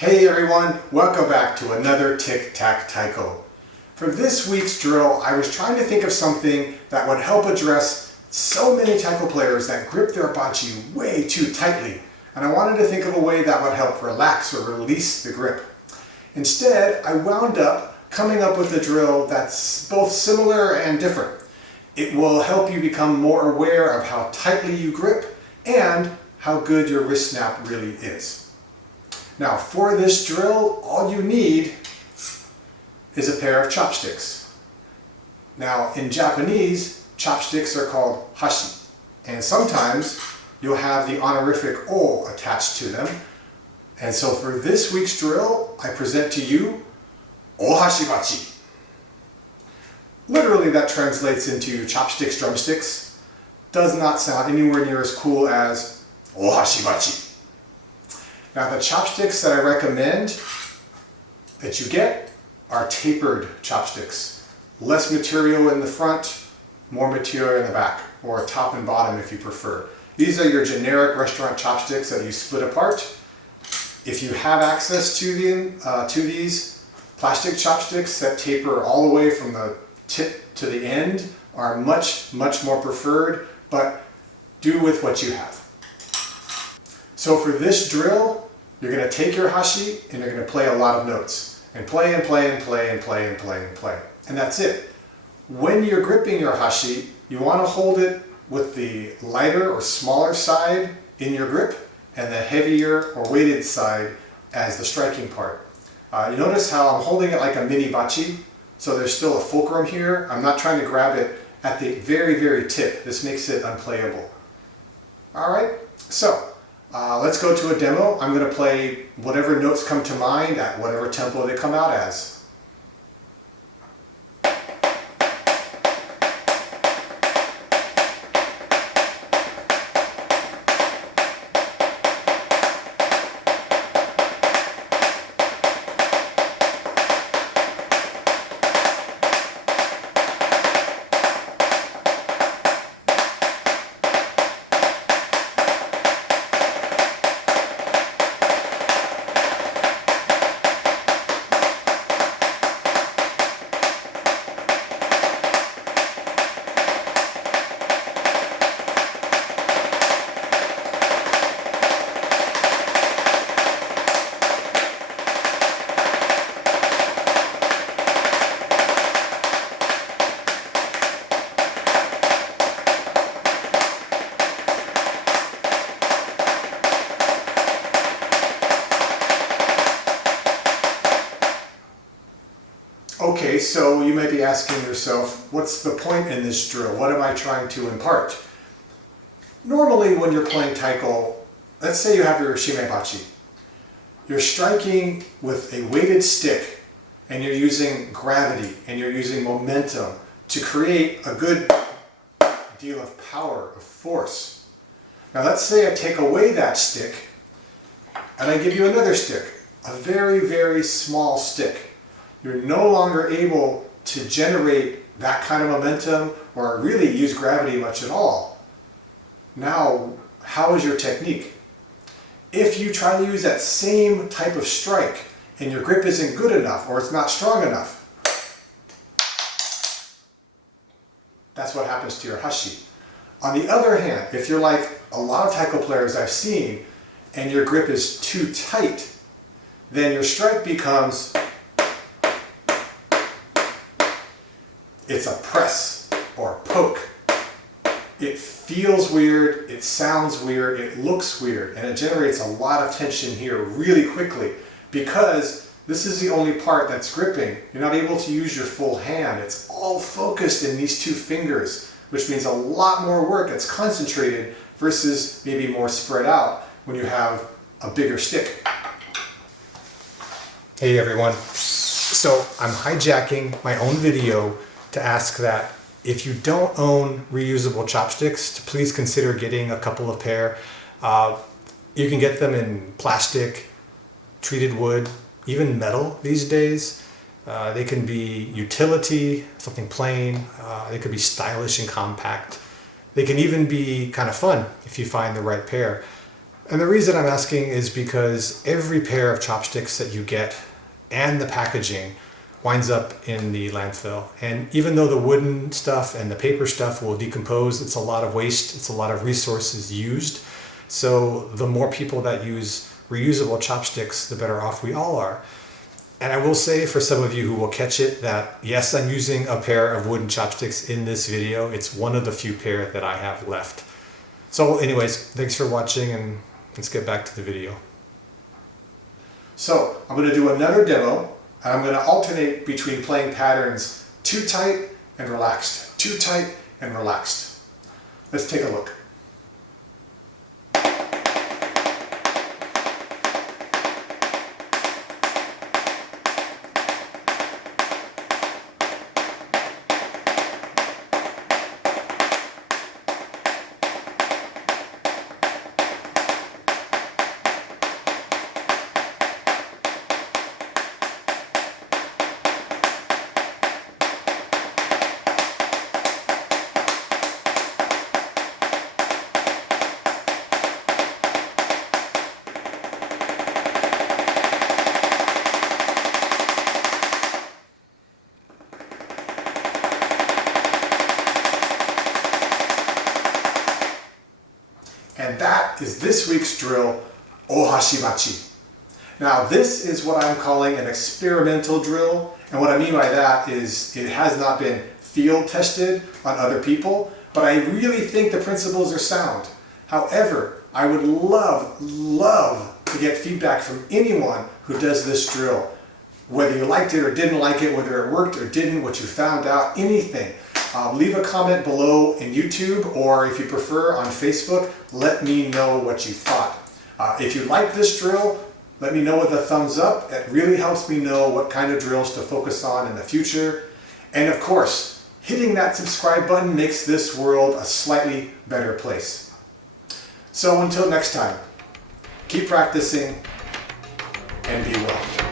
Hey everyone, welcome back to another Tic Tac Taiko. For this week's drill, I was trying to think of something that would help address so many taiko players that grip their bachi way too tightly, and I wanted to think of a way that would help relax or release the grip. Instead, I wound up coming up with a drill that's both similar and different. It will help you become more aware of how tightly you grip and how good your wrist snap really is. Now for this drill, all you need is a pair of chopsticks. Now in Japanese, chopsticks are called hashi, and sometimes you'll have the honorific O attached to them. And so for this week's drill, I present to you O-hashi bachi. Literally that translates into chopsticks, drumsticks. Does not sound anywhere near as cool as O-hashi bachi. Now the chopsticks that I recommend that you get are tapered chopsticks. Less material in the front, more material in the back, or top and bottom if you prefer. These are your generic restaurant chopsticks that you split apart. If you have access to these plastic chopsticks that taper all the way from the tip to the end are much more preferred, but do with what you have. So for this drill, you're going to take your hashi and you're going to play a lot of notes. And play and play and play and play and play and play. And that's it. When you're gripping your hashi, you want to hold it with the lighter or smaller side in your grip and the heavier or weighted side as the striking part. You notice how I'm holding it like a mini bachi, so there's still a fulcrum here. I'm not trying to grab it at the very tip. This makes it unplayable. Alright, so let's go to a demo. I'm going to play whatever notes come to mind at whatever tempo they come out as. Okay, so you may be asking yourself, what's the point in this drill? What am I trying to impart? Normally when you're playing taiko, let's say you have your shimebachi. You're striking with a weighted stick and you're using gravity and you're using momentum to create a good deal of power, of force. Now let's say I take away that stick and I give you another stick, a very small stick. You're no longer able to generate that kind of momentum or really use gravity much at all. Now, how is your technique? If you try to use that same type of strike and your grip isn't good enough or it's not strong enough, that's what happens to your hashi. On the other hand, if you're like a lot of taiko players I've seen and your grip is too tight, then your strike becomes it's a press or poke. It feels weird, it sounds weird, it looks weird, and it generates a lot of tension here really quickly because this is the only part that's gripping. You're not able to use your full hand. It's all focused in these two fingers, which means a lot more work. It's concentrated versus maybe more spread out when you have a bigger stick. Hey everyone. So I'm hijacking my own video to ask that if you don't own reusable chopsticks, to please consider getting a couple of pair. You can get them in plastic, treated wood, even metal these days. They can be utility, something plain. They could be stylish and compact. They can even be kind of fun if you find the right pair. And the reason I'm asking is because every pair of chopsticks that you get and the packaging winds up in the landfill. And even though the wooden stuff and the paper stuff will decompose, it's a lot of waste, it's a lot of resources used. So the more people that use reusable chopsticks, the better off we all are. And I will say, for some of you who will catch it, that yes, I'm using a pair of wooden chopsticks in this video. It's one of the few pair that I have left. So anyways, thanks for watching, and let's get back to the video. So I'm going to do another demo, and I'm going to alternate between playing patterns too tight and relaxed, too tight and relaxed. Let's take a look. And that is this week's drill, O-hashi bachi. Now this is what I'm calling an experimental drill, and what I mean by that is it has not been field tested on other people, but I really think the principles are sound. However, I would love to get feedback from anyone who does this drill. Whether you liked it or didn't like it, whether it worked or didn't, what you found out, anything. Leave a comment below in YouTube, or if you prefer on Facebook, let me know what you thought. If you like this drill, let me know with a thumbs up. It really helps me know what kind of drills to focus on in the future. And of course, hitting that subscribe button makes this world a slightly better place. So until next time, keep practicing and be well.